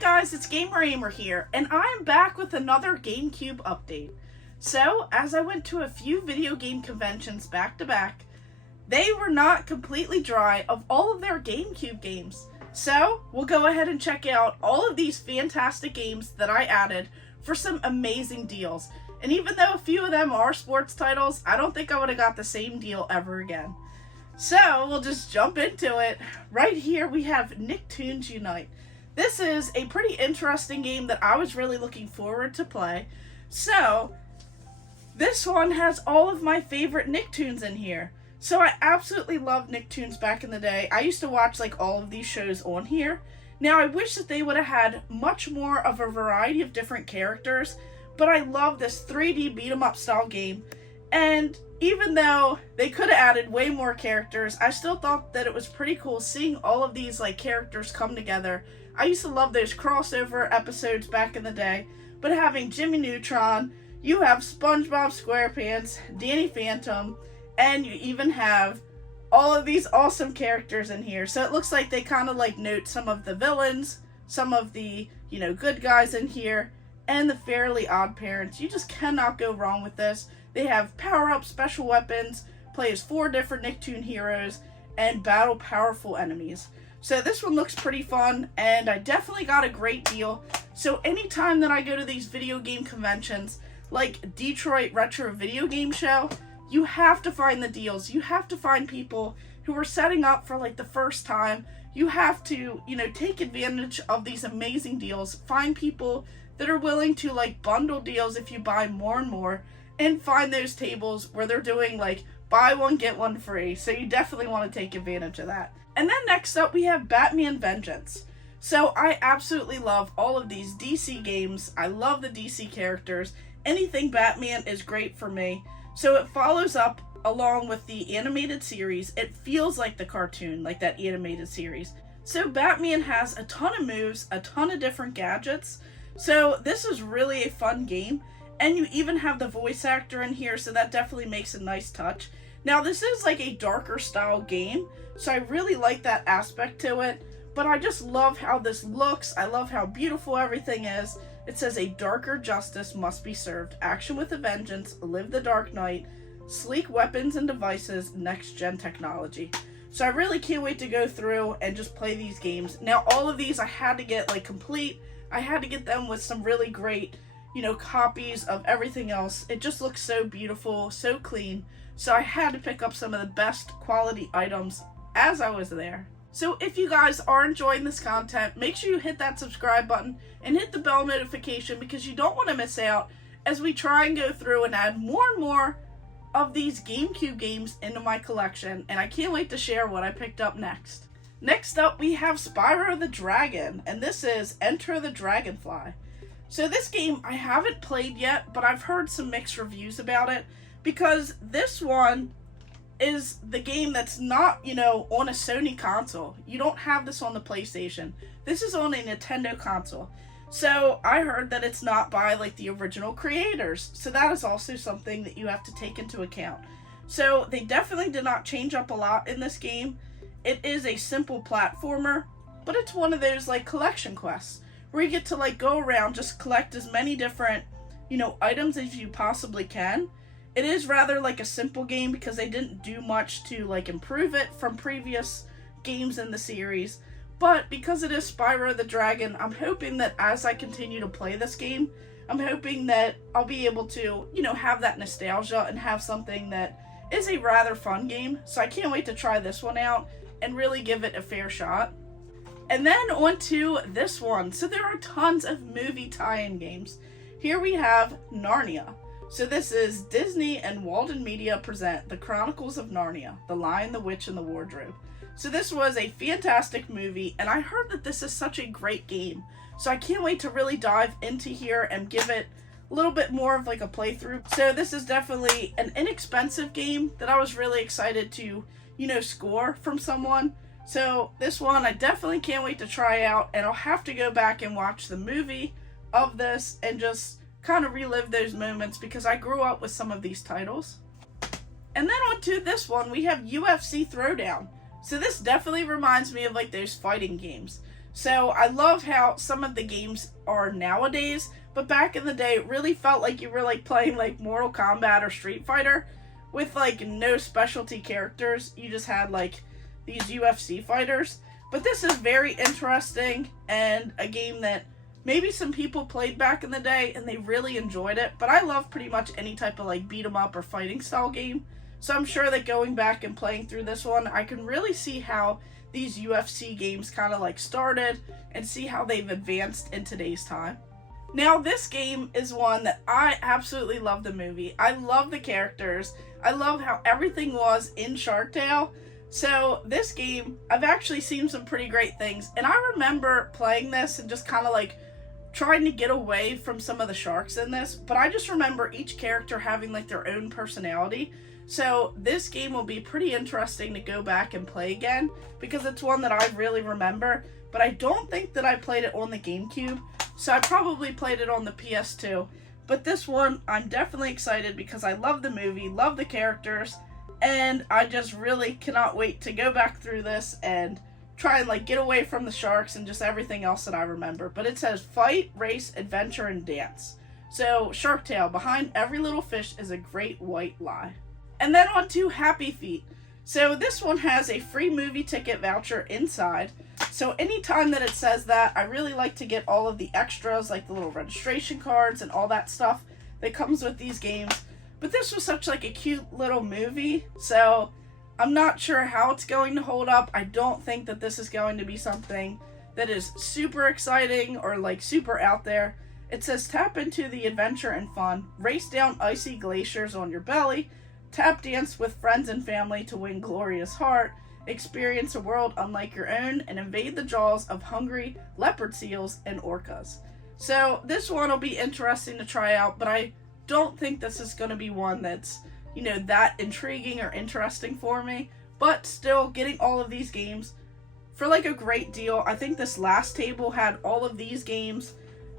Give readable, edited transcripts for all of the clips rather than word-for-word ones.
guys, it's Ahmer here, and I'm back with another GameCube update. So, as I went to a few video game conventions back to back, they were not completely dry of all of their GameCube games. So, we'll go ahead and check out all of these fantastic games that I added for some amazing deals. And even though a few of them are sports titles, I don't think I would have got the same deal ever again. So, we'll just jump into it. Right here we have Nicktoons Unite. This is a pretty interesting game that I was really looking forward to play. So, this one has all of my favorite Nicktoons in here. So I absolutely loved Nicktoons back in the day. I used to watch like all of these shows on here. Now I wish that they would have had much more of a variety of different characters, but I love this 3D beat 'em up style game. And even though they could have added way more characters, I still thought that it was pretty cool seeing all of these like characters come together. I used to love those crossover episodes back in the day, but having Jimmy Neutron, you have SpongeBob SquarePants, Danny Phantom, and you even have all of these awesome characters in here. So it looks like they kind of like note some of the villains, some of the, good guys in here, and the Fairly Odd Parents. You just cannot go wrong with this. They have power-up special weapons, play as 4 different Nicktoon heroes, and battle powerful enemies. So this one looks pretty fun, and I definitely got a great deal. So anytime that I go to these video game conventions, like Detroit Retro Video Game Show, you have to find the deals. You have to find people who are setting up for like the first time. You have to, take advantage of these amazing deals. Find people that are willing to like bundle deals if you buy more and more, and find those tables where they're doing like buy one, get one free. So you definitely want to take advantage of that. And then next up we have Batman Vengeance. So I absolutely love all of these DC games. I love the DC characters. Anything Batman is great for me. So it follows up along with the animated series. It feels like the cartoon, like that animated series. So Batman has a ton of moves, a ton of different gadgets. So this is really a fun game. And you even have the voice actor in here, so that definitely makes a nice touch. Now this is like a darker style game, so I really like that aspect to it. But I just love how this looks. I love how beautiful everything is. It says a darker justice must be served. Action with a vengeance, live the dark night, sleek weapons and devices, next gen technology. So I really can't wait to go through and just play these games. Now all of these I had to get like complete. I had to get them with some really great, copies of everything else. It just looks so beautiful, so clean. So I had to pick up some of the best quality items as I was there. So if you guys are enjoying this content, make sure you hit that subscribe button and hit the bell notification, because you don't want to miss out as we try and go through and add more and more of these GameCube games into my collection. And I can't wait to share what I picked up next. Next up we have Spyro the Dragon, and this is Enter the Dragonfly. So this game I haven't played yet, but I've heard some mixed reviews about it, because this one is the game that's not, on a Sony console. You don't have this on the PlayStation. This is on a Nintendo console. So I heard that it's not by like the original creators. So that is also something that you have to take into account. So they definitely did not change up a lot in this game. It is a simple platformer, but it's one of those like collection quests where you get to like go around, just collect as many different, items as you possibly can. It is rather like a simple game because they didn't do much to like improve it from previous games in the series. But because it is Spyro the Dragon, I'm hoping that as I continue to play this game, I'm hoping that I'll be able to, have that nostalgia and have something that is a rather fun game. So I can't wait to try this one out and really give it a fair shot. And then on to this one. So there are tons of movie tie-in games. Here we have Narnia. So this is Disney and Walden Media present The Chronicles of Narnia, The Lion, the Witch, and the Wardrobe. So this was a fantastic movie, and I heard that this is such a great game. So I can't wait to really dive into here and give it a little bit more of like a playthrough. So this is definitely an inexpensive game that I was really excited to, score from someone. So this one I definitely can't wait to try out, and I'll have to go back and watch the movie of this and just kind of relive those moments, because I grew up with some of these titles. And then on to this one, we have UFC Throwdown. So this definitely reminds me of like those fighting games. So I love how some of the games are nowadays, but back in the day it really felt like you were like playing like Mortal Kombat or Street Fighter with like no specialty characters. You just had like these UFC fighters. But this is very interesting and a game that maybe some people played back in the day and they really enjoyed it, but I love pretty much any type of like beat 'em up or fighting style game. So I'm sure that going back and playing through this one, I can really see how these UFC games kind of like started and see how they've advanced in today's time. Now this game is one that I absolutely love the movie. I love the characters. I love how everything was in Shark Tale. So this game, I've actually seen some pretty great things, and I remember playing this and just kind of like trying to get away from some of the sharks in this, but I just remember each character having like their own personality. So this game will be pretty interesting to go back and play again because it's one that I really remember, but I don't think that I played it on the GameCube, so I probably played it on the PS2. But this one, I'm definitely excited because I love the movie, love the characters, and I just really cannot wait to go back through this and try and like get away from the sharks and just everything else that I remember. But it says fight, race, adventure, and dance. So Shark Tale, behind every little fish is a great white lie. And then on to Happy Feet. So this one has a free movie ticket voucher inside. So anytime that it says that, I really like to get all of the extras, like the little registration cards and all that stuff that comes with these games. But this was such like a cute little movie, so I'm not sure how it's going to hold up. I don't think that this is going to be something that is super exciting or like super out there. It says tap into the adventure and fun, race down icy glaciers on your belly, tap dance with friends and family to win glorious heart, experience a world unlike your own, and invade the jaws of hungry leopard seals and orcas. So this one will be interesting to try out, but I don't think this is going to be one that's, you know, that intriguing or interesting for me. But still, getting all of these games for like a great deal. I think this last table had all of these games,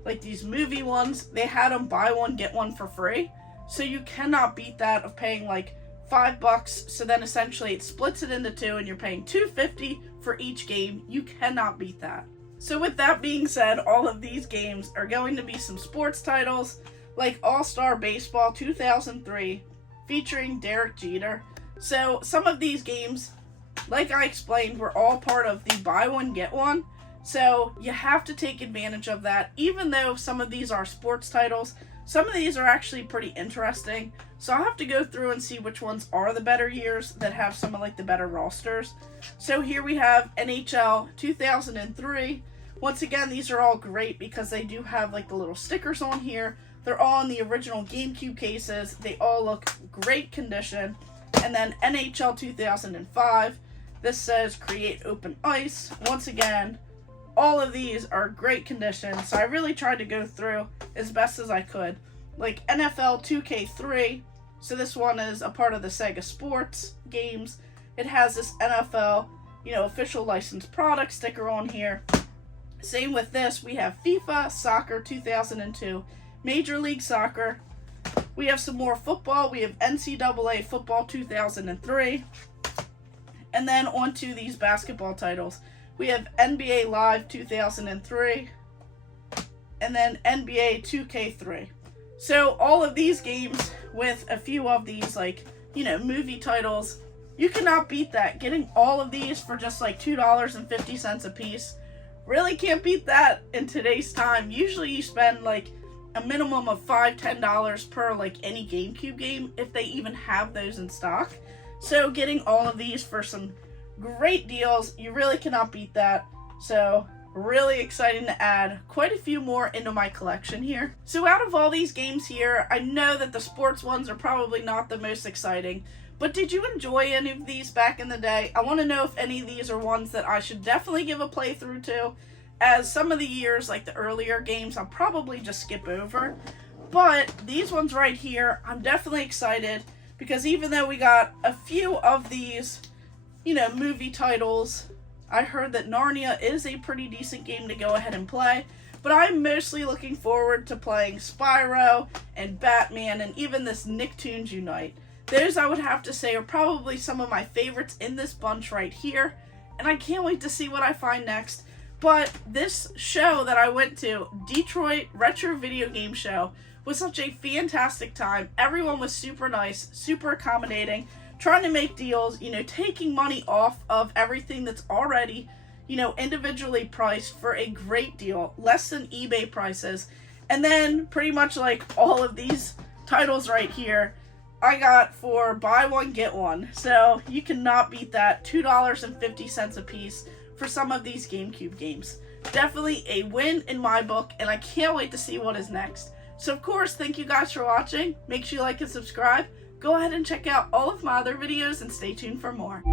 like these movie ones. They had them buy one, get one for free. So you cannot beat that of paying like $5. So then essentially it splits it into two and you're paying $2.50 for each game. You cannot beat that. So with that being said, all of these games are going to be some sports titles like All-Star Baseball 2003 featuring Derek Jeter. So some of these games, like I explained, were all part of the buy one get one. So you have to take advantage of that. Even though some of these are sports titles, some of these are actually pretty interesting. So I'll have to go through and see which ones are the better years that have some of like the better rosters. So here we have NHL 2003. Once again, these are all great because they do have like the little stickers on here. They're all in the original GameCube cases. They all look great condition. And then NHL 2005. This says create open ice. Once again, all of these are great condition. So I really tried to go through as best as I could. Like NFL 2K3. So this one is a part of the Sega Sports games. It has this NFL, official licensed product sticker on here. Same with this. We have FIFA Soccer 2002. Major League Soccer. We have some more football. We have NCAA Football 2003. And then on to these basketball titles. We have NBA Live 2003. And then NBA 2K3. So all of these games with a few of these movie titles, you cannot beat that. Getting all of these for just like $2.50 a piece. Really can't beat that in today's time. Usually you spend like a minimum of $5-10 per like any GameCube game, if they even have those in stock. So getting all of these for some great deals, you really cannot beat that. So really exciting to add quite a few more into my collection here. So out of all these games here, I know that the sports ones are probably not the most exciting, but did you enjoy any of these back in the day? I want to know if any of these are ones that I should definitely give a playthrough to, as some of the years, like the earlier games, I'll probably just skip over. But these ones right here, I'm definitely excited, because even though we got a few of these, movie titles, I heard that Narnia is a pretty decent game to go ahead and play. But I'm mostly looking forward to playing Spyro and Batman and even this Nicktoons Unite. Those, I would have to say, are probably some of my favorites in this bunch right here. And I can't wait to see what I find next. But this show that I went to, Detroit Retro Video Game Show, was such a fantastic time. Everyone was super nice, super accommodating, trying to make deals, taking money off of everything that's already, individually priced for a great deal, less than eBay prices. And then pretty much like all of these titles right here, I got for buy one, get one. So you cannot beat that. $2.50 a piece for some of these GameCube games. Definitely a win in my book, and I can't wait to see what is next. So of course, thank you guys for watching. Make sure you like and subscribe. Go ahead and check out all of my other videos and stay tuned for more.